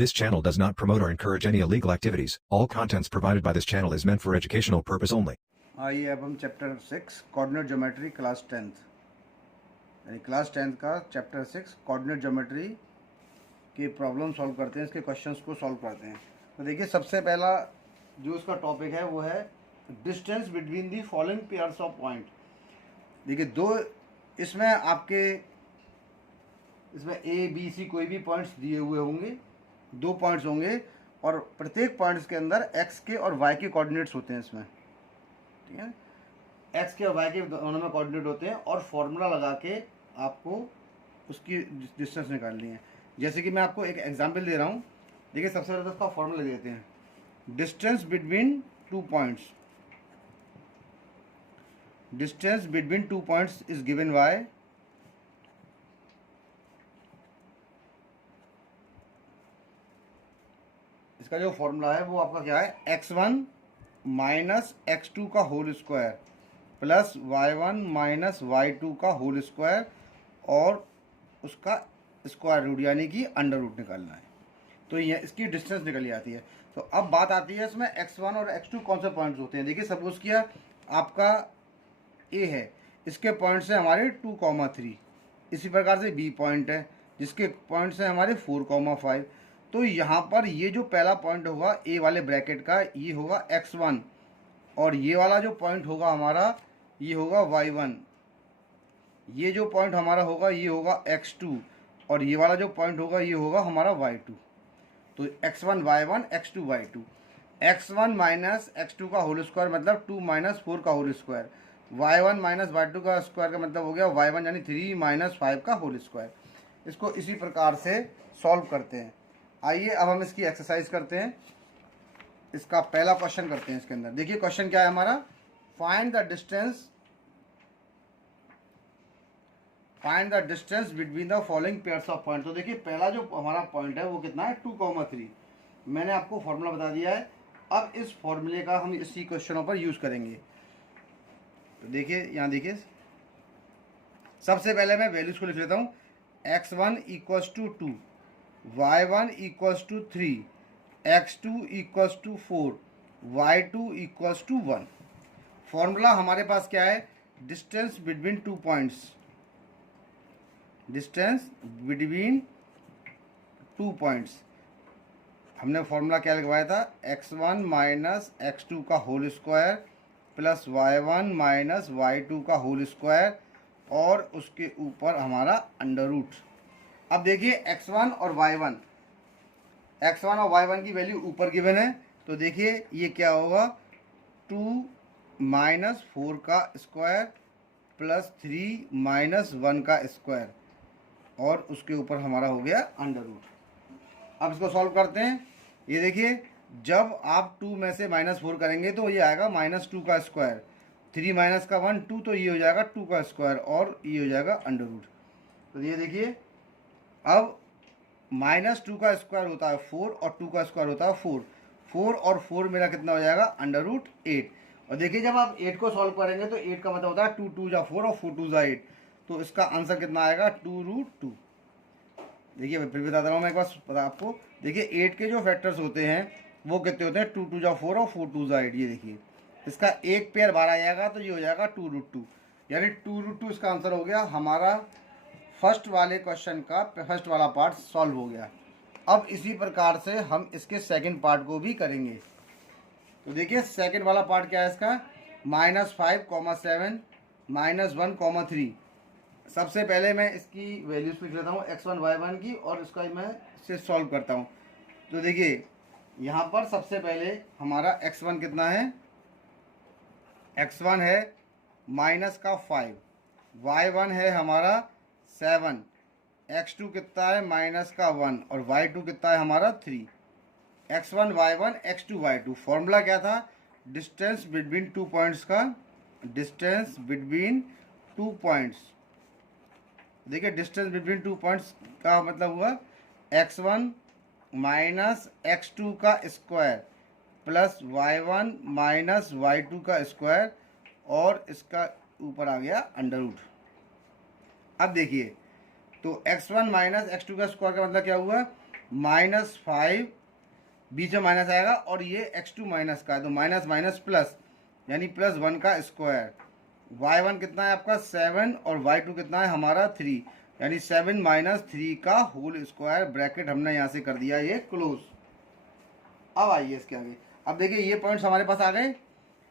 This channel does not promote or encourage any illegal activities. All contents provided by this channel is meant for educational purpose only. आइए अब हम chapter 6 coordinate geometry class 10th यानी class 10th का chapter 6 coordinate geometry के problem solve करते हैं, इसके questions को सॉल्व करते हैं। तो देखिए सबसे पहला जो इसका टॉपिक है वो है distance between the following pairs of point. देखिए दो इसमें आपके इसमें ए बी सी कोई भी पॉइंट्स दिए हुए होंगे, दो पॉइंट्स होंगे और प्रत्येक पॉइंट्स के अंदर एक्स के और वाई के कोऑर्डिनेट्स होते हैं इसमें, ठीक है। एक्स के और वाई के दोनों में कोऑर्डिनेट होते हैं और फॉर्मूला लगा के आपको उसकी डिस्टेंस निकालनी है। जैसे कि मैं आपको एक एग्जांपल दे रहा हूँ। देखिए सबसे पहले तो उसका फॉर्मूला देते हैं। Distance between two points, distance between two points is given by इसका जो फॉर्मूला है वो आपका क्या है, x1 माइनस x2 का whole square plus y1 minus y2 का होल स्क्वायर और उसका स्क्वायर रूट यानी कि अंडर रूट निकालना है। तो ये इसकी डिस्टेंस निकल आती है। तो अब बात आती है इसमें x1 और x2 कौन से पॉइंट्स होते हैं। देखिए सपोज किया आपका a है, इसके पॉइंट्स है हमारे 2,3। इसी प्रकार से b पॉइंट है जिसके पॉइंट्स हैं हमारे 4,5। तो यहाँ पर ये जो पहला पॉइंट होगा ए वाले ब्रैकेट का ये होगा x1 और ये वाला जो पॉइंट होगा हमारा ये होगा y1। ये जो पॉइंट हमारा होगा ये होगा x2 और ये वाला जो पॉइंट होगा ये होगा हमारा y2। तो x1 y1 x2 y2। x1 minus x2 का होल स्क्वायर मतलब 2 माइनस 4 का whole square, y1 minus y2 का स्क्वायर का मतलब हो गया y1 यानी 3 माइनस 5 का होल स्क्वायर। इसको इसी प्रकार से सॉल्व करते हैं। आइए अब हम इसकी एक्सरसाइज करते हैं। इसका पहला क्वेश्चन करते हैं। इसके अंदर देखिए क्वेश्चन क्या है हमारा, find the distance between the following pairs of point. तो देखिए पहला जो हमारा पॉइंट है वो कितना है, 2,3। मैंने आपको फॉर्मूला बता दिया है। अब इस फॉर्मूले का हम इसी क्वेश्चनों पर यूज करेंगे। तो देखिए यहाँ देखिए सबसे पहले मैं वैल्यूज को लिख लेता हूँ। x1 equals to 2, y1 equals to 3, x2 equals to 4, y2 equals to 1। Formula हमारे पास क्या है, distance between two points, distance between two points. हमने फॉर्मूला क्या लगवाया था, x1 माइनस x2 का whole square plus y1 minus y2 का होल स्क्वायर और उसके ऊपर हमारा अंडर रूट। अब देखिए x1 और y1 और y1 की वैल्यू ऊपर गिवन है। तो देखिए ये क्या होगा, 2 माइनस 4 का स्क्वायर प्लस 3 माइनस 1 का स्क्वायर और उसके ऊपर हमारा हो गया अंडर रूट। अब इसको सॉल्व करते हैं। ये देखिए जब आप 2 में से -4 करेंगे तो ये आएगा -2 का स्क्वायर, 3 माइनस का 1 2, तो ये हो जाएगा 2 का स्क्वायर और ये हो जाएगा अंडर रूट। तो ये देखिए अब -2 का स्क्वायर होता है 4 और 2 का स्क्वायर होता है 4। 4 और 4 मेरा कितना हो जाएगा, अंडर रूट 8। और देखिए जब आप 8 को सॉल्व करेंगे तो 8 का मतलब होता है 2 2 जा 4 और 4 2 जा 8। तो इसका आंसर कितना आएगा, 2√2। देखिए फिर बता रहा हूँ मैं एक बार पता आपको। देखिए 8 के जो फैक्टर्स होते हैं वो कितने होते हैं, 2 2 जा 4 और 4 2 जा 8। ये देखिए इसका एक पेयर बाहर आएगा तो ये हो जाएगा 2√2 यानी 2√2 इसका आंसर हो गया। हमारा फर्स्ट वाले क्वेश्चन का फर्स्ट वाला पार्ट सॉल्व हो गया। अब इसी प्रकार से हम इसके सेकंड पार्ट को भी करेंगे। तो देखिए सेकंड वाला पार्ट क्या है इसका, -5,7 -1,3। सबसे पहले मैं इसकी वैल्यूज लिख लेता हूँ x1 y1 की और इसका मैं इसे सॉल्व करता हूँ। तो देखिए यहाँ पर सबसे पहले हमारा x1 कितना है, x1 है -5, y1 है हमारा 7, x2 कितना है -1 और y2 कितना है हमारा 3। x1 y1 x2 y2। Formula क्या था, डिस्टेंस बिटवीन टू पॉइंट्स का, डिस्टेंस बिटवीन टू पॉइंट्स। देखिए डिस्टेंस बिटवीन टू पॉइंट्स का मतलब हुआ x1 माइनस x2 का square plus y1 minus y2 का स्क्वायर और इसका ऊपर आ गया अंडर रूट। अब देखिए तो x1 माइनस x2 का स्क्वायर का मतलब क्या हुआ, -5, बीच में माइनस आएगा, और ये x2 माइनस का है, तो माइनस माइनस प्लस, यानी +1 का स्क्वायर। y1 कितना है आपका 7, और y2 कितना है हमारा 3, यानी 7 - 3 का होल स्क्वायर। ब्रैकेट हमने यहाँ से कर दिया ये क्लोज। अब आइए इसके आगे, अब देखिए ये पॉइंट्स हमारे पास आ गए।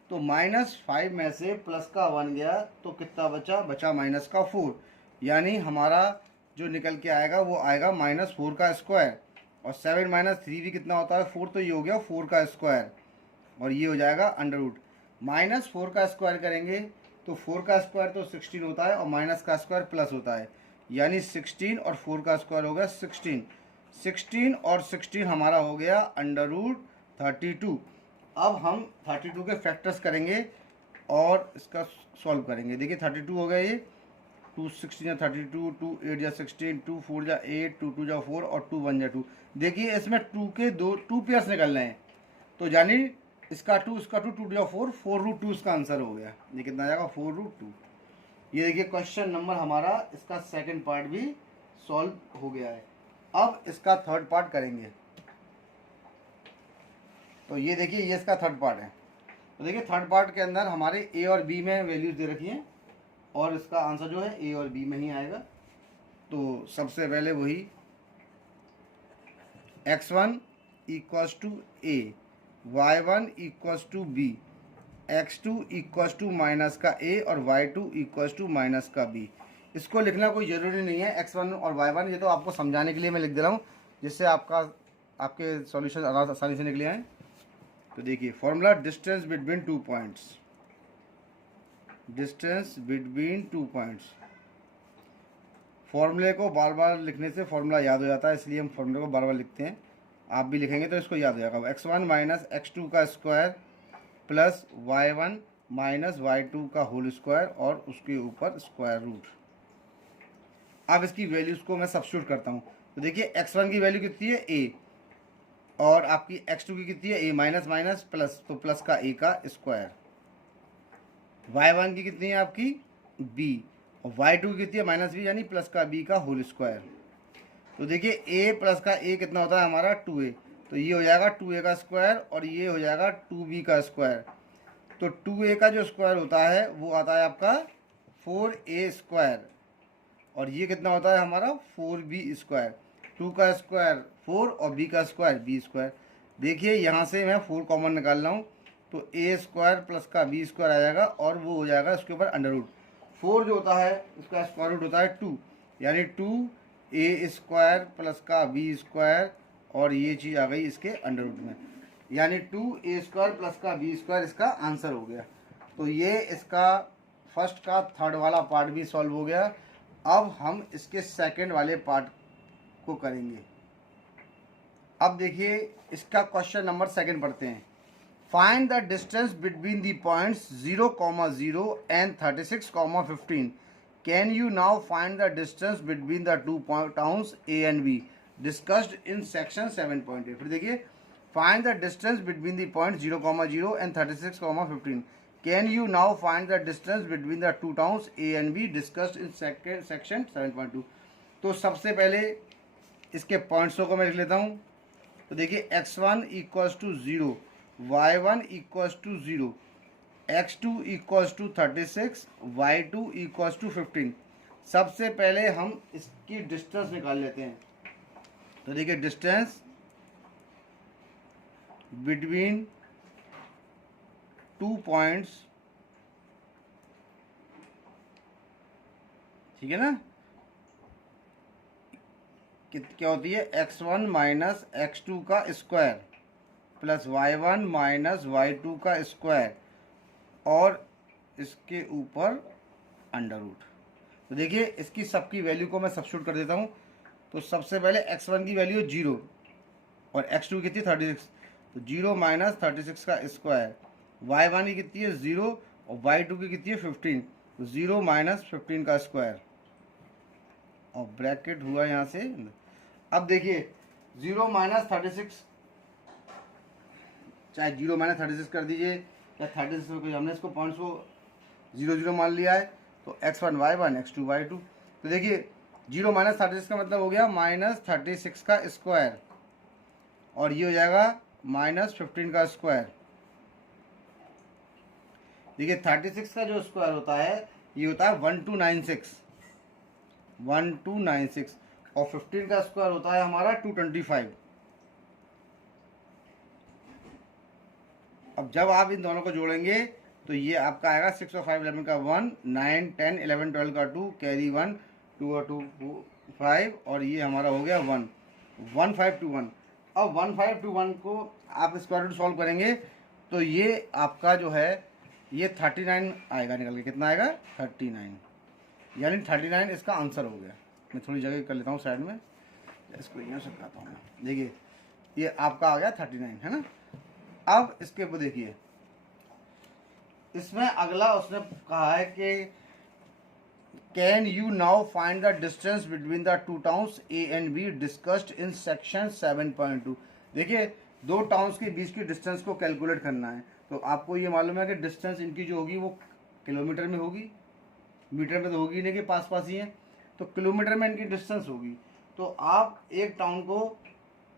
तो -5 में से प्लस का 1 गया, तो कितना बचा, बचा -4, यानी हमारा जो निकल के आएगा वो आएगा -4 का स्क्वायर। और 7 - 3 भी कितना होता है 4, तो ये हो गया 4 का स्क्वायर, और ये हो जाएगा अंडर रूट। -4 का स्क्वायर करेंगे तो 4 का स्क्वायर तो 16 होता है, और माइनस का स्क्वायर प्लस होता है, यानी 16 और 4 का स्क्वायर हो गया 16। 16 और 16 हमारा हो गया √32। अब हम 32 के फैक्टर्स करेंगे और इसका सॉल्व करेंगे। देखिए 32 हो गया ये, 2 16 या 32, 2 8 या 16, 2 4 या 8, 2 2 या 4, और 2 1 या 2। देखिए इसमें 2 के 2 पेयर्स निकल रहे हैं, तो यानी इसका 2 इसका 2, 2 या 4, 4√2 इसका आंसर हो गया। ये कितना आ जाएगा 4√2। ये देखिए क्वेश्चन नंबर हमारा इसका सेकंड पार्ट भी सॉल्व हो गया है। अब इसका थर्ड पार्ट करेंगे। तो ये देखिए ये इसका थर्ड पार्ट है। तो देखिए थर्ड पार्ट के अंदर हमारे ए और बी में वैल्यूज दे रखी हैं, और इसका आंसर जो है ए और बी में ही आएगा। तो सबसे पहले वही x1 = a, y1 = b, x2 = minus का a, और y2 = माइनस का b। इसको लिखना कोई ज़रूरी नहीं है x1 और y1, ये तो आपको समझाने के लिए मैं लिख दे रहा हूँ, जिससे आपके सॉल्यूशन आसानी से निकले आए। तो देखिए formula distance between 2 points, distance between 2 points. फॉर्मूले को बार बार लिखने से फॉर्मूला याद हो जाता है, इसलिए हम फॉर्मूले को बार बार लिखते हैं। आप भी लिखेंगे तो इसको याद हो जाएगा। x1 - x2 का स्क्वायर प्लस y1 - y2 का होल स्क्वायर, और उसके ऊपर स्क्वायर रूट। अब इसकी वैल्यूज़ को मैं सब्स्टिट्यूट करता हूँ। तो देखिए x1 की वैल्यू कितनी है a, और आपकी x2 की कितनी है a, माइनस माइनस प्लस, तो प्लस का a का स्क्वायर। y1 की कितनी है आपकी b, और y2 की कितनी है -b, यानी प्लस का b का होल स्क्वायर। तो देखिए a प्लस का a कितना होता है हमारा 2a, तो ये हो जाएगा 2a का स्क्वायर, और ये हो जाएगा 2b का स्क्वायर। तो 2a का जो स्क्वायर होता है वो आता है आपका 4a स्क्वायर, और ये कितना होता है हमारा 4b स्क्वायर। 2 का स्क्वायर 4, और b का स्क्वायर b स्क्वायर। देखिए यहाँ से मैं 4 कॉमन निकाल रहा हूँ, तो a स्क्वायर प्लस का b स्क्वायर आ जाएगा, और वो हो जाएगा इसके ऊपर अंडर रूट। 4 जो होता है उसका स्क्वायर रूट होता है 2, यानी 2a स्क्वायर प्लस का b स्क्वायर, और ये चीज़ आ गई इसके अंडर रूट में, यानी 2a स्क्वायर प्लस का b स्क्वायर इसका आंसर हो गया। तो ये इसका फर्स्ट का थर्ड वाला पार्ट भी सॉल्व हो गया। अब हम इसके सेकंड वाले पार्ट को करेंगे। अब देखिए इसका क्वेश्चन नंबर सेकंड पढ़ते हैं। Find the distance between the points 0,0 and 36,15। Can you now find the distance between the 2 towns A and be discussed in section 7.8। फिर देखिए find the distance between the point 0,0 and 36,15। Can you now find the distance between the 2 towns A and be discussed in section 7.2। तो सबसे पहले इसके पॉइंट्सों को मैं लिख लेता हूँ। तो देखिए x1 = 0, y1 = 0, x2 = 36, y2 = 15। सबसे पहले हम इसकी डिस्टेंस निकाल लेते हैं। तो देखिए डिस्टेंस बिटवीन 2 पॉइंट्स, ठीक है ना, क्या होती है x1 - x2 का स्क्वायर प्लस y1 - y2 का स्क्वायर, और इसके ऊपर अंडर रूट। तो देखिए इसकी सबकी वैल्यू को मैं सब्स्टिट्यूट कर देता हूँ। तो सबसे पहले x1 की वैल्यू 0, और x2 कितनी 36, तो 0 - 36 का स्क्वायर। y1 की कितनी है 0, और y2 की कितनी है 15, तो 0 - 15 का स्क्वायर, और ब्रैकेट हुआ यहाँ से। अब देखिए 0 - 36, चाहे 0 - 36 कर दीजिए या 36, हमने इसको पॉइंट्स को 0 0 मान लिया है, तो x1 y1, x2 y2। तो देखिए 0 - 36 का मतलब हो गया -36 का स्क्वायर, और ये हो जाएगा -15 का स्क्वायर। देखिए 36 का जो स्क्वायर होता है ये होता है 1296 और 15 का स्क्वायर होता है हमारा 225। अब जब आप इन दोनों को जोड़ेंगे तो ये आपका आएगा 6 और 5 11 का 1, 9 10 11 12 का 2, कैरी 1, 2 और 2 5 और ये हमारा हो गया 1, 1521। अब 1521 को आप स्क्वायर रूट सॉल्व करेंगे तो ये आपका जो है ये 39 आएगा निकल के। कितना आएगा? 39, यानी 39 इसका आंसर हो गया। मैं थोड़ी जगह कर लेता हूँ साइड में, इसको यहाँ से करता हूँ। देखिए ये आपका आ गया 39, है ना। अब इसके ऊपर देखिए, इसमें अगला उसने कहा है कि can you now find the distance between the two towns A and be discussed in section 7.2। देखिए दो टाउन्स के बीच की डिस्टेंस को कैलकुलेट करना है। तो आपको ये मालूम है कि डिस्टेंस इनकी जो होगी वो किलोमीटर में होगी, मीटर में तो होगी नहीं कि पास पास ही है, तो किलोमीटर में इनकी डिस्टेंस होगी। तो आप एक टाउन को,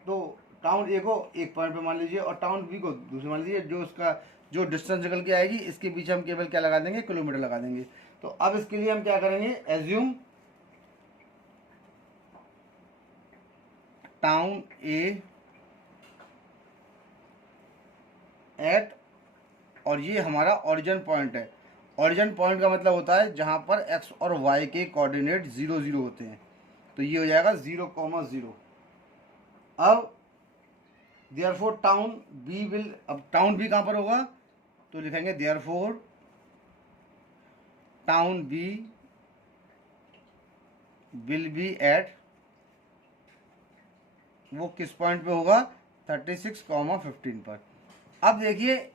तो टाउन ए को एक पॉइंट पे मान लीजिए और टाउन बी को दूसरे मान लीजिए। जो उसका जो डिस्टेंस निकल के आएगी इसके पीछे हम केवल क्या लगा देंगे? किलोमीटर लगा देंगे। तो अब इसके लिए हम क्या करेंगे? एज्यूम टाउन ए एट, और ये हमारा ओरिजिन पॉइंट है। ओरिजिन पॉइंट का मतलब होता है जहां पर एक्स और वाई के कोऑर्डिनेट 0 0 होते हैं। तो ये हो जाएगा 0,0। अब देयरफॉर टाउन बी विल, अब टाउन बी कहां पर होगा? तो लिखेंगे therefore town B will be at, वो किस पॉइंट पे होगा? 36,15 पर। अब देखिए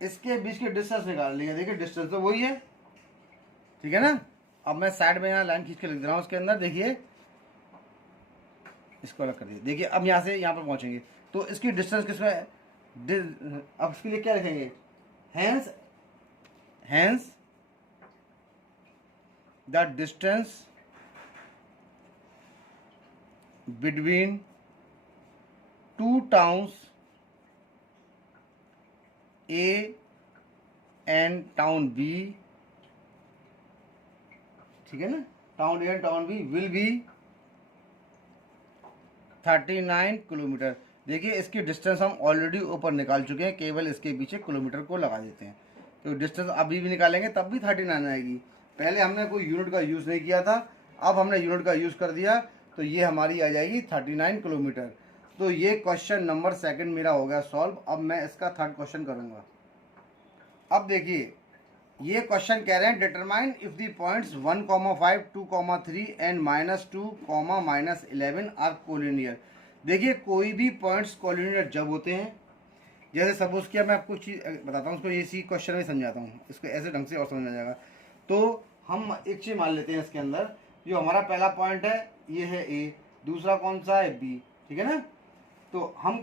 इसके बीच की डिस्टेंस निकाल लिया। देखिए डिस्टेंस तो वही है, ठीक है ना। अब मैं साइड में यहाँ लाइन खींच के लिख दे रहा हूँ उसके अंदर। देखिए इसको अलग कर दिया। देखिए अब यहाँ से यहाँ पर पहुँचेंगे तो इसकी डिस्टेंस किसमें? अब इसके लिए क्या लिखेंगे? Hence the distance between two towns A and town B, ठीक है ना। Town A and town B will be 39 kilometre. देखिए इसकी डिस्टेंस हम ऑलरेडी ऊपर निकाल चुके हैं, केवल इसके पीछे किलोमीटर को लगा देते हैं। तो डिस्टेंस अभी भी निकालेंगे तब भी 39 आएगी। पहले हमने कोई यूनिट का यूज़ नहीं किया था, अब हमने यूनिट का यूज़ कर दिया तो ये हमारी आ जाएगी 39 किलोमीटर। तो ये क्वेश्चन नंबर 2 मेरा हो गया सॉल्व। अब मैं इसका 3rd क्वेश्चन करूँगा। अब देखिए ये क्वेश्चन कह रहे हैं determine if the points 1,5, 2,3 and -2, -11 are collinear. देखिए कोई भी पॉइंट्स कोलिनियर जब होते हैं, जैसे सपोज किया, मैं आपको चीज़ बताता हूँ, उसको ये सी क्वेश्चन में समझाता हूँ, इसको ऐसे ढंग से और समझ आ जाएगा। तो हम एक चीज़ मान लेते हैं इसके अंदर, जो हमारा पहला पॉइंट है ये है ए, दूसरा कौन सा है? बी, ठीक है ना। तो हम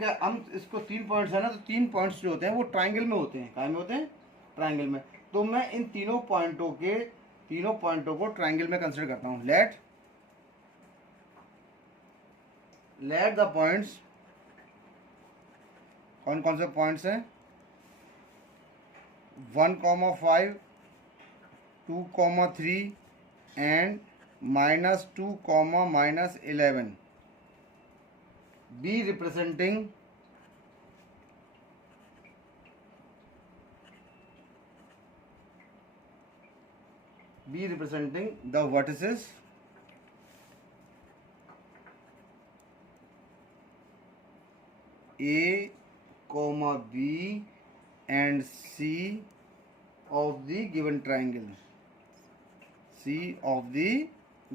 इसको 3 पॉइंट्स है ना, तो 3 पॉइंट्स जो होते हैं वो ट्राइंगल में होते हैं। कहाँ में होते हैं? ट्राइंगल में। तो मैं इन तीनों पॉइंटों को ट्राइंगल में कंसिडर करता हूँ। लेट द पॉइंट्स, कौन कौन से पॉइंट्स हैं? 1,5, 2,3 and -2, -11 be representing the vertices A, B and C of the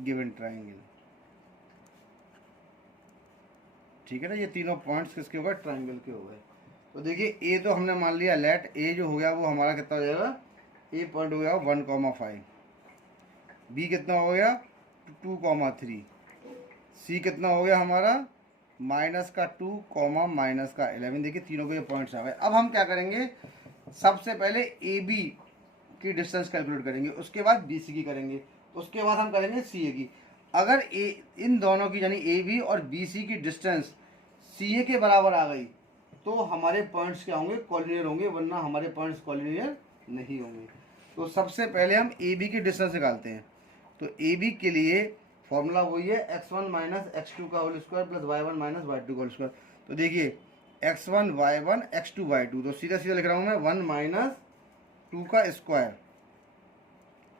given triangle. ठीक है ना। ये तीनों पॉइंट्स किसके हो गए? ट्राइंगल के हो गए। तो देखिए ए तो हमने मान लिया, लेट ए जो हो गया वो हमारा कितना हो जाएगा? ए पॉइंट हो गया 1,5, बी कितना हो गया? 2,3, सी कितना हो गया हमारा? -2, -11। देखिए तीनों के ये पॉइंट्स आ गए। अब हम क्या करेंगे? सबसे पहले ए बी की डिस्टेंस कैलकुलेट करेंगे, उसके बाद बी सी की करेंगे, उसके बाद हम करेंगे सी ए की। अगर इन दोनों की यानी ए बी और बी सी की डिस्टेंस सी ए के बराबर आ गई तो हमारे पॉइंट्स क्या होंगे, कॉलिनियर होंगे, वरना हमारे पॉइंट्स कॉलिनियर नहीं होंगे। तो सबसे पहले हम ए बी की डिस्टेंस निकालते हैं। तो ए बी के लिए फॉर्मूला वही है x1 माइनस x2 का whole square plus y1 minus y2 का होल स्क्वायर। तो देखिए x1 y1 x2 y2, तो सीधा सीधा लिख रहा हूँ मैं 1 माइनस 2 का स्क्वायर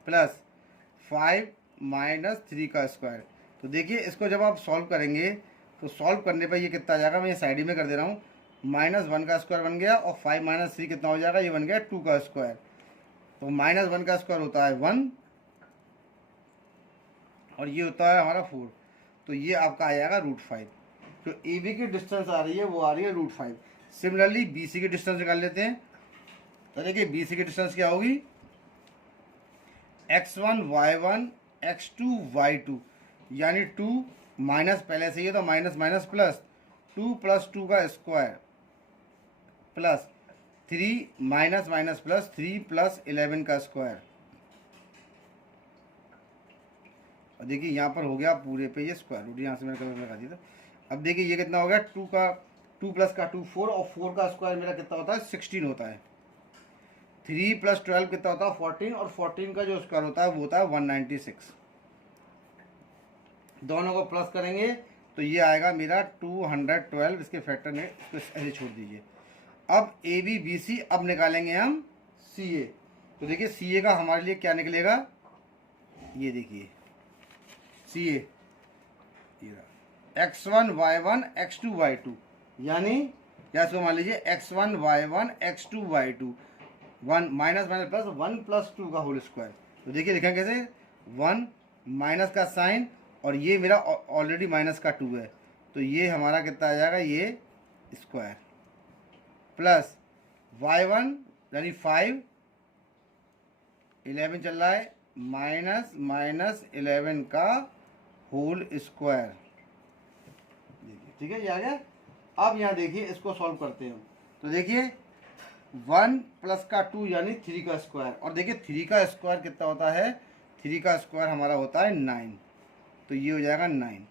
प्लस 5 माइनस 3 का स्क्वायर। तो देखिए इसको जब आप सॉल्व करेंगे तो सॉल्व करने पर ये कितना आ जाएगा, मैं ये साइड में कर दे रहा हूँ, -1 का स्क्वायर बन गया और 5 माइनस 3 कितना हो जाएगा, ये बन गया 2 का स्क्वायर। तो -1 का स्क्वायर होता है 1 और ये होता है हमारा 4, तो ये आपका आ जाएगा √5। तो ए बी की डिस्टेंस आ रही है वो आ रही है √5। सिमिलरली बी सी की डिस्टेंस निकाल लेते हैं। तो देखिए बी सी की डिस्टेंस क्या होगी, x1 y1 x2 y2, यानी 2 माइनस पहले से ही है तो माइनस माइनस प्लस 2 + 2 का square plus 3 minus minus plus 3 + 11 का स्क्वायर। और देखिए यहाँ पर हो गया पूरे पे ये स्क्वायर रूट, यहाँ से मैंने कलर लगा दिया था। अब देखिए ये कितना हो गया, 2 + 2 4 और 4 का स्क्वायर मेरा कितना होता है 16 होता है। 3 + 12 कितना होता है 14 और 14 का जो स्क्वायर होता है वो होता है 196। दोनों को प्लस करेंगे तो ये आएगा मेरा 212, इसके फैक्टर ने इसको ऐसे छोड़ दीजिए। अब ए बी बी सी, अब निकालेंगे हम सी ए। तो देखिए सी ए का हमारे लिए क्या निकलेगा, ये देखिए सी ए x1 y1 x2 y2, यानी या इसको मान लीजिए x1 y1 x2 y2, 1 minus minus plus 1 + 2 का होल स्क्वायर। तो देखिए लिखें कैसे, 1 माइनस का साइन और ये मेरा ऑलरेडी माइनस का 2 है, तो ये हमारा कितना आ जाएगा, ये स्क्वायर प्लस y1 यानी 5 11 चल रहा है माइनस माइनस 11 का होल स्क्वायर। ठीक है ये आ गया। अब यहाँ देखिए इसको सॉल्व करते हैं। तो देखिए 1 + का 2 यानी 3 का स्क्वायर, और देखिए 3 का स्क्वायर कितना होता है, 3 का स्क्वायर हमारा होता है 9, तो ये हो जाएगा 9।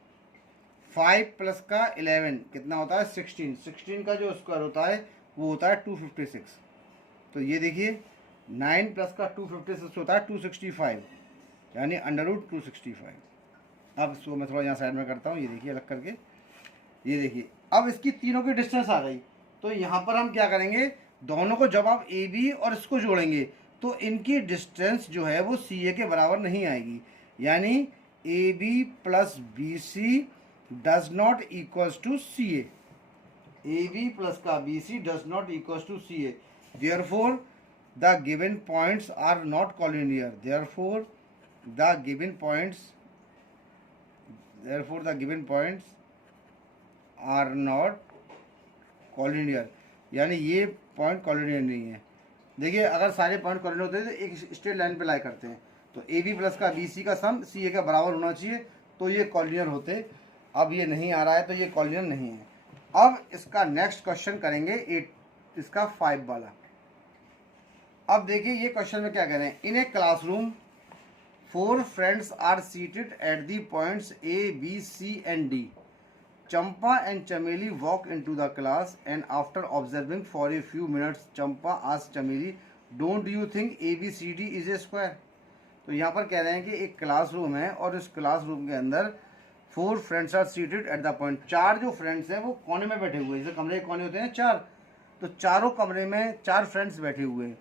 5 + का 11 कितना होता है 16, 16 का जो स्क्वायर होता है वो होता है 256। तो ये देखिए 9 + का 256 होता है 265, यानी √265। अब इसको मैं थोड़ा यहाँ साइड में करता हूँ, ये देखिए अलग करके, ये देखिए अब इसकी तीनों की डिस्टेंस आ गई। तो यहाँ पर हम क्या करेंगे, दोनों को जब आप ए बी और इसको जोड़ेंगे तो इनकी डिस्टेंस जो है वो सी ए के बराबर नहीं आएगी, यानी A B plus B C does not equals to C A. A B plus का B C does not equals to C A, therefore the given points are not collinear, therefore the given points are not collinear, यानी ये point collinear नहीं है। देखिए अगर सारे point collinear होते हैं तो एक स्ट्रेट लाइन पे लाई करते हैं, तो ए बी प्लस का बी सी का सम सी ए का बराबर होना चाहिए, तो ये कॉलिनियर होते। अब ये नहीं आ रहा है तो ये कॉलिनियर नहीं है। अब इसका नेक्स्ट क्वेश्चन करेंगे 8 इसका 5 वाला। अब देखिए ये क्वेश्चन में क्या कह रहे हैं, in a classroom 4 friends are seated at the points A B C and D. Champa and Chameli walk into the class and after observing for a few minutes, Champa asked Chameli, "Don't you think ABCD is a square?" तो यहाँ पर कह रहे हैं कि एक classroom है और इस क्लासरूम के अंदर 4 friends are seated at the point, 4 जो फ्रेंड्स हैं वो कोने में बैठे हुए हैं, जैसे कमरे के कोने होते हैं 4, तो चारों कमरे में 4 फ्रेंड्स बैठे हुए हैं।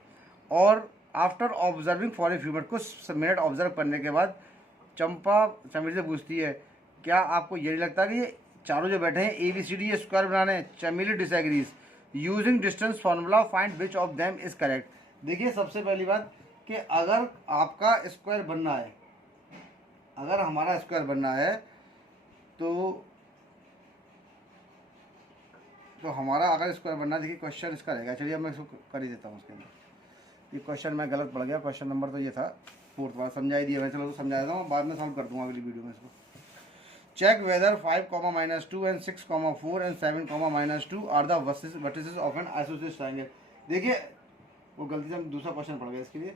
और after observing for a few minute, कुछ मिनट ऑब्जर्व करने के बाद चंपा चमेली से पूछती है, क्या आपको ये नहीं लगता कि ये चारों जो बैठे हैं ए बी सी डी ये स्क्वायर बनाने हैं? चमेली disagrees, using distance formula find which of them is correct. देखिए सबसे पहली बात कि अगर आपका स्क्वायर बनना है, अगर हमारा स्क्वायर बनना है तो हमारा अगर स्क्वायर बनना है, देखिए क्वेश्चन इसका रहेगा, चलिए अब मैं इसको कर ही देता हूँ। उसके अंदर ये क्वेश्चन मैं गलत पढ़ गया, क्वेश्चन नंबर तो ये था 4th वाला, समझा ही दिया मैं, चलो तो समझा देता हूँ, बाद में सॉल्व कर दूँगा अगली वीडियो में इसको। Check whether 5, -2 and 6, 4 and 7, -2 are the vertices of an isosceles triangle। देखिए वो गलती से हम दूसरा क्वेश्चन पढ़ गए इसके लिए।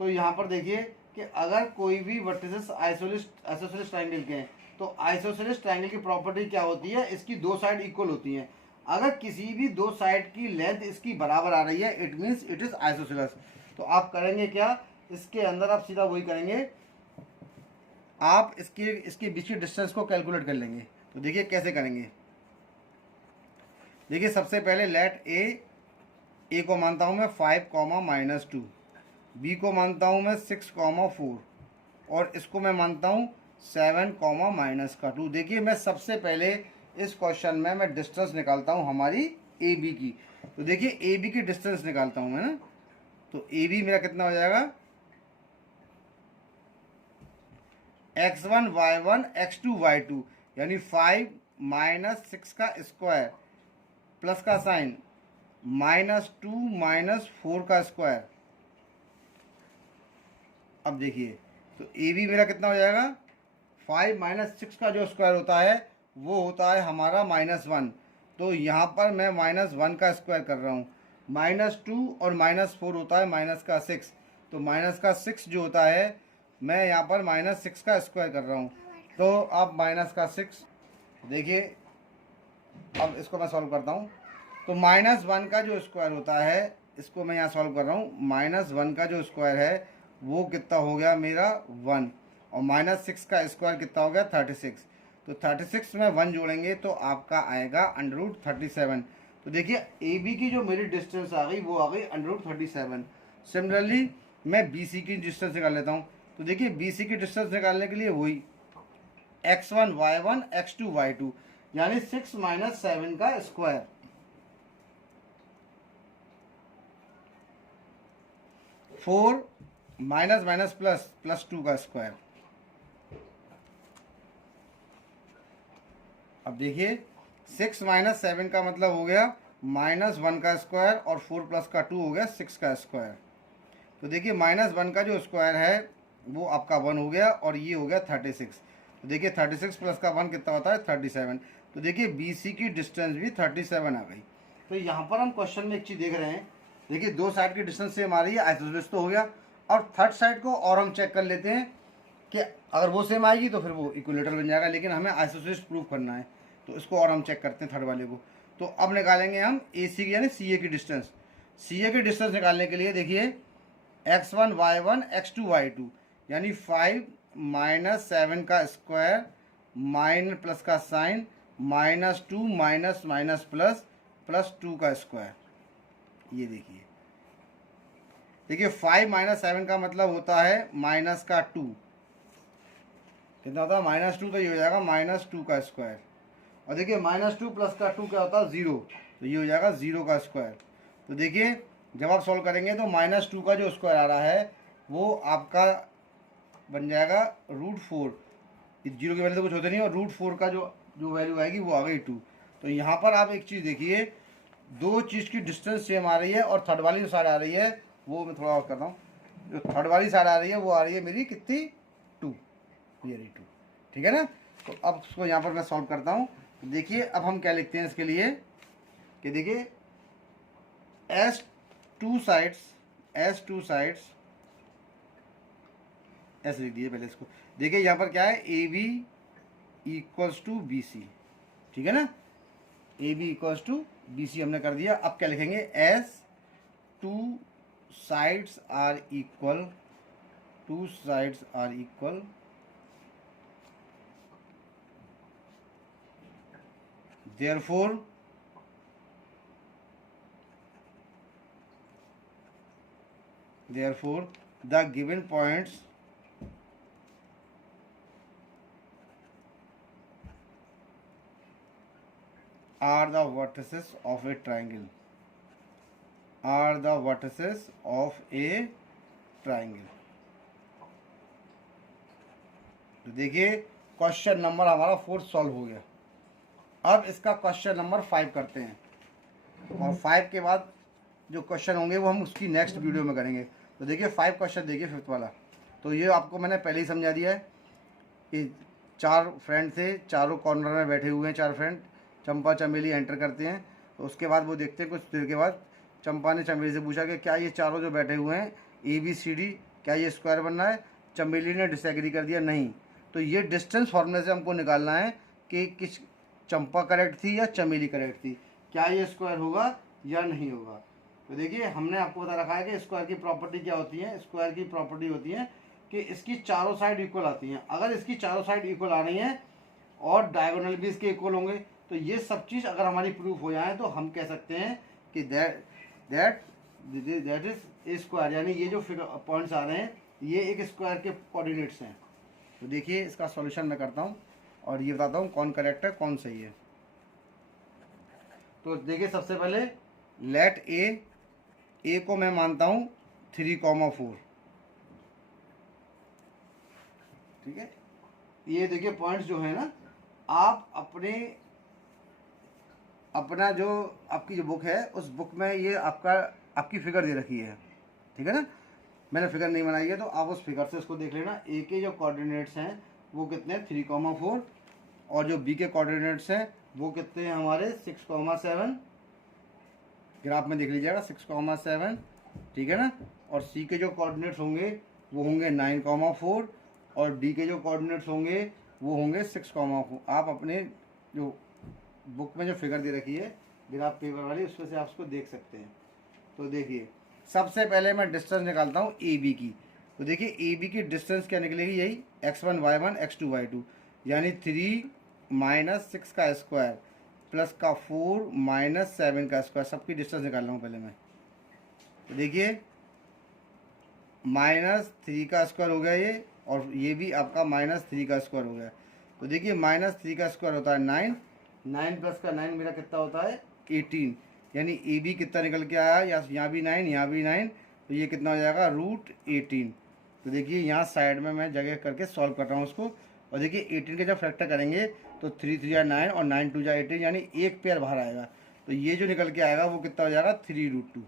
तो यहाँ पर देखिए कि अगर कोई भी वर्टिसेस आइसोसेलेस ट्रायंगल के हैं तो आइसोसेलेस ट्रायंगल की प्रॉपर्टी क्या होती है, इसकी 2 साइड इक्वल होती हैं। अगर किसी भी दो साइड की लेंथ इसकी बराबर आ रही है it means it is isosceles. तो आप करेंगे क्या, इसके अंदर आप सीधा वही करेंगे, आप इसके बीच की डिस्टेंस को कैलकुलेट कर लेंगे। तो देखिए कैसे करेंगे। देखिए सबसे पहले लेट ए को मानता हूँ मैं 5, -2, बी को मानता हूँ मैं 6, 4 और इसको मैं मानता हूँ 7, -2। देखिए मैं सबसे पहले इस क्वेश्चन में मैं डिस्टेंस निकालता हूँ हमारी ए बी की। तो देखिए ए बी की डिस्टेंस निकालता हूँ मैं ना, तो ए बी मेरा कितना हो जाएगा, x1 y1 x2 y2 यानी 5 - 6 का स्क्वायर प्लस का साइन -2 - 4 का स्क्वायर। अब देखिए तो ए बी मेरा कितना हो जाएगा, 5 - 6 का जो स्क्वायर होता है वो होता है हमारा -1। तो यहाँ पर मैं -1 का स्क्वायर कर रहा हूँ, -2 और -4 होता है -6। तो -6 जो होता है मैं यहाँ पर -6 का स्क्वायर कर रहा हूँ। तो अब -6 देखिए, अब इसको मैं सॉल्व करता हूँ। तो -1 का जो स्क्वायर होता है इसको मैं यहाँ सॉल्व कर रहा हूँ। -1 का जो स्क्वायर है वो कितना हो गया मेरा 1 और -6 का स्क्वायर कितना हो गया 36। तो 36 में 1 जोड़ेंगे तो आपका आएगा √37। तो देखिए ए बी की जो मेरी डिस्टेंस आ गई वो आ गई √37। सिमिलरली मैं बी सी की डिस्टेंस निकाल लेता हूँ। तो देखिए बी सी की डिस्टेंस निकालने के लिए वही x1 y1 x2 y2 यानी 6 - 7 का स्क्वायर। 4 माइनस प्लस 2 का स्क्वायर। अब देखिए 6 - 7 का मतलब हो गया -1 का स्क्वायर और 4 + का 2 हो गया 6 का स्क्वायर। तो देखिए -1 का जो स्क्वायर है वो आपका 1 हो गया और ये हो गया 36। तो देखिए 36 + का 1 कितना होता है 37। तो देखिए बी सी की डिस्टेंस भी 37 आ गई। तो यहाँ पर हम क्वेश्चन में एक चीज़ देख रहे हैं, देखिए दो साइड की डिस्टेंस सेम आ रही है, आइसोसेलेस तो हो गया। और थर्ड साइड को और हम चेक कर लेते हैं कि अगर वो सेम आएगी तो फिर वो इक्विलेटरल बन जाएगा, लेकिन हमें आइसोसेलेस प्रूफ करना है। तो इसको और हम चेक करते हैं थर्ड वाले को। तो अब निकालेंगे हम ए सी की यानी सी ए की डिस्टेंस। सी ए की डिस्टेंस निकालने के लिए देखिए x1 y1 x2 y2 यानी 5 - 7 का स्क्वायर माइनस प्लस का साइन -2 प्लस 2 का स्क्वायर। ये देखिए 5 - 7 का मतलब होता है -2, कितना होता है -2, तो ये हो जाएगा -2 का स्क्वायर। और देखिए -2 + का 2 क्या होता है 0, तो ये हो जाएगा 0 का स्क्वायर। तो देखिए जब आप सॉल्व करेंगे तो -2 का जो स्क्वायर आ रहा है वो आपका बन जाएगा √4। 0 की वैल्यू तो कुछ होता नहीं है, और √4 का जो वैल्यू आएगी वो आ गई 2। तो यहाँ पर आप एक चीज़ देखिए, दो चीज़ की डिस्टेंस सेम आ रही है और थर्ड वाली जो साइड आ रही है वो मैं थोड़ा और करता हूँ, जो थर्ड वाली साइड आ रही है वो आ रही है मेरी कितनी 2, ये रही 2, ठीक है ना। तो अब उसको यहाँ पर मैं सॉल्व करता हूँ। तो देखिए अब हम क्या लिखते हैं इसके लिए कि देखिए एस टू साइड्स ऐसे लिख दिए पहले इसको। देखिए यहाँ पर क्या है ए बी = बी सी, ठीक है ना, ए बी = बी सी हमने कर दिया। अब क्या लिखेंगे as two sides are equal therefore the given points are the vertices of a triangle, तो देखिए क्वेश्चन नंबर हमारा 4 सॉल्व हो गया। अब इसका क्वेश्चन नंबर 5 करते हैं, और 5 के बाद जो क्वेश्चन होंगे वो हम उसकी नेक्स्ट वीडियो में करेंगे। तो देखिए 5 क्वेश्चन देखिए 5th वाला। तो ये आपको मैंने पहले ही समझा दिया है कि 4 फ्रेंड थे, चारों कॉर्नर में बैठे हुए हैं, 4 फ्रेंड। चंपा चमेली एंटर करते हैं, तो उसके बाद वो देखते हैं, कुछ देर के बाद चंपा ने चमेली से पूछा कि क्या ये चारों जो बैठे हुए हैं ABCD क्या ये स्क्वायर बनना है। चमेली ने डिसएग्री कर दिया नहीं। तो ये डिस्टेंस फॉर्मूले से हमको निकालना है कि किस चंपा करेक्ट थी या चमेली करेक्ट थी। क्या ये स्क्वायर होगा या नहीं होगा। तो देखिए हमने आपको बता रखा है कि स्क्वायर की प्रॉपर्टी क्या होती है। स्क्वायर की प्रॉपर्टी होती है कि इसकी चारों साइड इक्वल आती हैं। अगर इसकी चारों साइड इक्वल आ रही हैं और डायगोनल भी इसके इक्वल होंगे, तो ये सब चीज़ अगर हमारी प्रूफ हो जाए तो हम कह सकते हैं कि दैट इज ए स्क्वायर, यानी ये जो फिगर पॉइंट्स आ रहे हैं ये एक स्क्वायर के कोऑर्डिनेट्स हैं। तो देखिए इसका सॉल्यूशन मैं करता हूँ और ये बताता हूँ कौन करेक्ट है कौन सही है। तो देखिए सबसे पहले लेट ए को मैं मानता हूँ 3,4, ठीक है। ये देखिए पॉइंट्स जो है ना, आप अपना जो आपकी जो बुक है उस बुक में ये आपकी फिगर दे रखी है, ठीक है ना। मैंने फिगर नहीं बनाई है तो आप उस फिगर से इसको देख लेना। ए के जो कोऑर्डिनेट्स हैं वो कितने 3,4 और जो बी के कोऑर्डिनेट्स हैं वो कितने हैं हमारे 6,7, ग्राफ में देख लीजिएगा 6,7, ठीक है ना। और सी के जो कोऑर्डिनेट्स होंगे वो होंगे 9,4 और डी के जो कोऑर्डिनेट्स होंगे वो होंगे 6,4। आप अपने जो बुक में जो फिगर दे रखी है ग्राफ पेपर वाली उसमें से आप उसको देख सकते हैं। तो देखिए सबसे पहले मैं डिस्टेंस निकालता हूँ ए बी की। तो देखिए ए बी की डिस्टेंस क्या निकलेगी, यही x1 y1 x2 y2, यानी 3 - 6 का स्क्वायर प्लस का 4 - 7 का स्क्वायर, सबकी डिस्टेंस निकाल रहा हूँ पहले मैं। तो देखिए -3 का स्क्वायर हो गया ये, और ये भी आपका -3 का स्क्वायर हो गया। तो देखिए -3 का स्क्वायर होता है 9, 9 प्लस का 9 मेरा कितना होता है 18, यानी ए बी कितना निकल के आया, यहाँ भी 9 यहाँ भी 9, तो ये कितना हो जाएगा √18। तो देखिए यहाँ साइड में मैं जगह करके सॉल्व कर रहा हूँ उसको, और देखिए 18 के जब फैक्टर करेंगे तो 3 3 9 और 9 2 18, यानी एक पेयर बाहर आएगा। तो ये जो निकल के आएगा वो कितना हो जाएगा 3√2,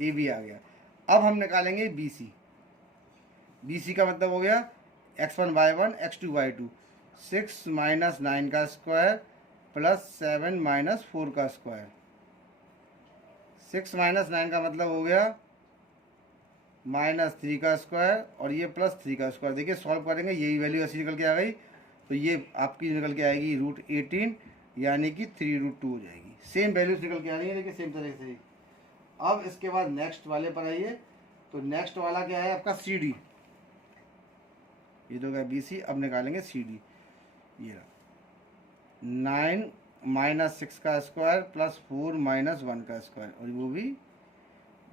ए बी आ गया। अब हम निकालेंगे बी सी। बी सी का मतलब हो गया x1 y1 x2 y2, 6 - 9 का स्क्वायर प्लस 7 - 4 का स्क्वायर। 6 - 9 का मतलब हो गया -3 का स्क्वायर और ये +3 का स्क्वायर। देखिए सॉल्व करेंगे यही वैल्यू ऐसी निकल के आ गई, तो ये आपकी निकल के आएगी √18, यानी कि 3√2 हो जाएगी। सेम वैल्यूज निकल के आ रही है, देखिए सेम तरह से ही। अब इसके बाद नेक्स्ट वाले पर आइए। तो नेक्स्ट वाला क्या है आपका सी डी। ये तो गया बी सी, अब निकालेंगे सी डी। ये 9 - 6 का स्क्वायर प्लस 4 - 1 का स्क्वायर, और वो भी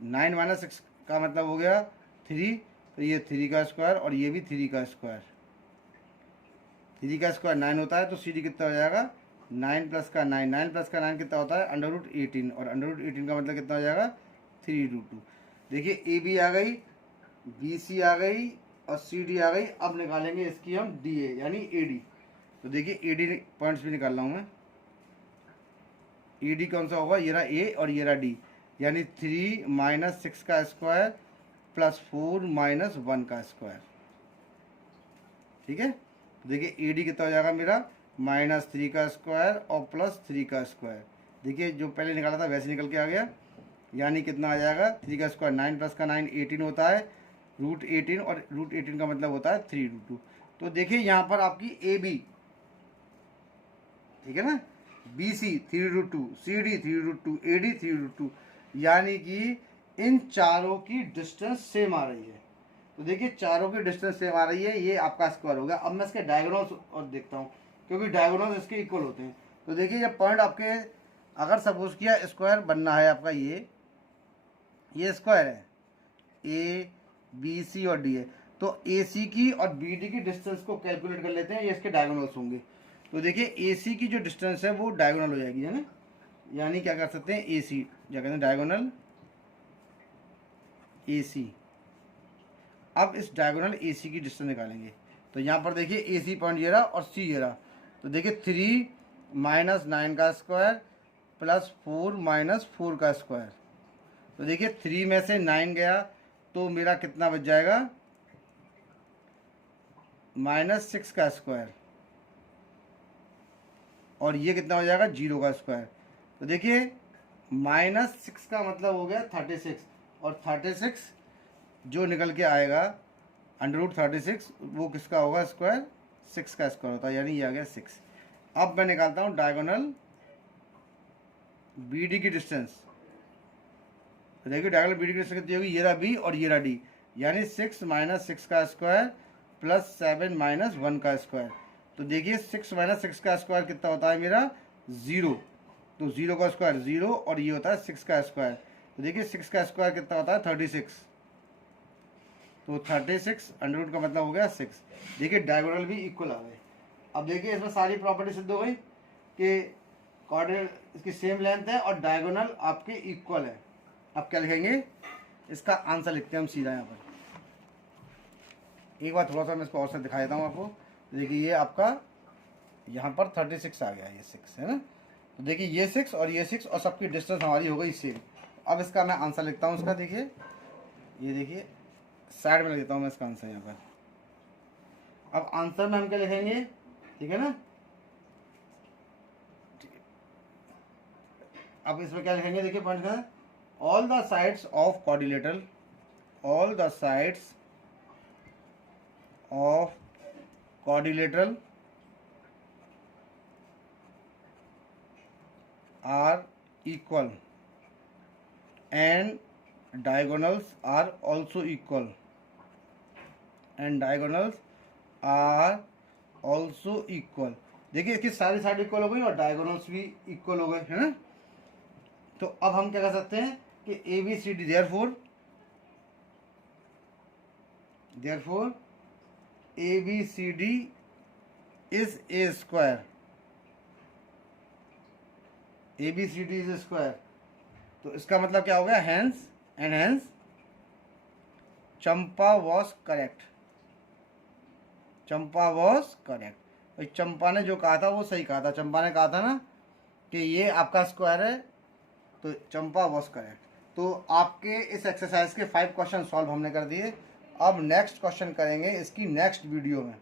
9 - 6 का मतलब हो गया 3, तो ये 3 का स्क्वायर और ये भी 3 का स्क्वायर। 3 का स्क्वायर 9 होता है, तो सी डी कितना हो जाएगा 9 प्लस का 9, 9 प्लस का 9 कितना होता है √18, और √18 का मतलब कितना हो जाएगा 3√2। देखिए ए बी आ गई, बी सी आ गई और सी डी आ गई। अब निकालेंगे इसकी हम डी ए यानी ए डी। तो देखिए ए डी पॉइंट्स भी निकाल रहा हूँ मैं। ए डी कौन सा होगा, ये रहा ए और ये रहा डी, यानी 3 - 6 का स्क्वायर प्लस 4 - 1 का स्क्वायर, ठीक है। तो देखिए ए डी कितना हो जाएगा मेरा -3 का स्क्वायर और +3 का स्क्वायर। देखिए जो पहले निकाला था वैसे निकल के आ गया, यानी कितना आ जाएगा 3 का स्क्वायर 9 प्लस का 9 18 होता है √18, और √18 का मतलब होता है 3√2। तो देखिए यहाँ पर आपकी ए बी, ठीक है ना, B C 3√2, C D 3√2, A D 3√2, यानी कि इन चारों की डिस्टेंस सेम आ रही है। तो देखिए चारों की डिस्टेंस सेम आ रही है, ये आपका स्क्वायर होगा। अब मैं इसके डायगोनल्स और देखता हूँ, क्योंकि डायगोनल्स इसके इक्वल होते हैं। तो देखिए ये पॉइंट आपके, अगर सपोज किया स्क्वायर बनना है आपका, ये स्क्वायर है, ए बी सी और डी है, तो ए सी की और बी डी की डिस्टेंस को कैलकुलेट कर लेते हैं, ये इसके डायगोनल्स होंगे। तो देखिए ए सी की जो डिस्टेंस है वो डायगोनल हो जाएगी, है ना, यानी क्या कर सकते हैं ए सी, क्या कहते हैं डायगोनल ए सी। अब इस डायगोनल ए सी की डिस्टेंस निकालेंगे। तो यहाँ पर देखिए ए सी पॉइंट ये रहा और सी ये रहा। तो देखिए 3 - 9 का स्क्वायर प्लस 4 - 4 का स्क्वायर। तो देखिए 3 में से 9 गया तो मेरा कितना बच जाएगा -6 का स्क्वायर, और ये कितना हो जाएगा 0 का स्क्वायर। तो देखिए -6 का मतलब हो गया 36, और 36 जो निकल के आएगा √36 वो किसका होगा स्क्वायर 6 का स्क्वायर होता है, यानी ये आ गया 6। अब मैं निकालता हूँ डायगोनल बी डी की डिस्टेंस, तो देखिए डायगोनल बी डी की डिस्टेंस कितनी होगी, ये रहा बी और ये रहा डी, यानी 6 माइनस 6 का स्क्वायर प्लस 7 माइनस 1 का स्क्वायर। तो देखिए 6 माइनस 6 का स्क्वायर कितना होता है मेरा 0, तो 0 का स्क्वायर 0 और ये होता है 6 का स्क्वायर। तो देखिए 6 का स्क्वायर कितना होता है 36, तो 36 अंडर रूट का मतलब हो गया 6। देखिए डायगोनल भी इक्वल आ गए। अब देखिए इसमें सारी प्रॉपर्टी सिद्ध हो गई कि कोऑर्डिनेट इसकी सेम लेंथ है और डायगोनल आपके इक्वल है। अब क्या लिखेंगे, इसका आंसर लिखते हैं हम सीधा यहाँ पर। एक बार थोड़ा सा मैं इसको और से दिखा देता हूँ आपको। देखिए ये आपका यहाँ पर 36 आ गया, ये 6 है ना, तो देखिए ये 6 और ये 6 और सबकी डिस्टेंस हमारी हो गई सेम। अब इसका मैं आंसर लिखता हूँ इसका, देखिए ये देखिए साइड में लिख देता हूँ मैं इसका आंसर यहाँ पर। अब आंसर में हम क्या लिखेंगे, ठीक है ना, अब इसमें क्या लिखेंगे, देखिए पॉइंट का, all the sides of quadrilateral, all the sides of quadrilateral are equal and diagonals are also equal, and diagonals are also equal। देखिए इसकी सारी साइड इक्वल हो गई और डायगोनल्स भी इक्वल हो गए, है ना। तो अब हम क्या कर सकते हैं कि A B C D, therefore ABCD is a square, ABCD is a square। तो इसका मतलब क्या हो गया, hence and hence Champa was correct, Champa was correct। तो चंपा ने जो कहा था वो सही कहा था, चंपा ने कहा था ना कि ये आपका स्क्वायर है, तो चंपा was correct। तो आपके इस एक्सरसाइज के 5 क्वेश्चन सॉल्व हमने कर दिए। अब नेक्स्ट क्वेश्चन करेंगे इसकी नेक्स्ट वीडियो में।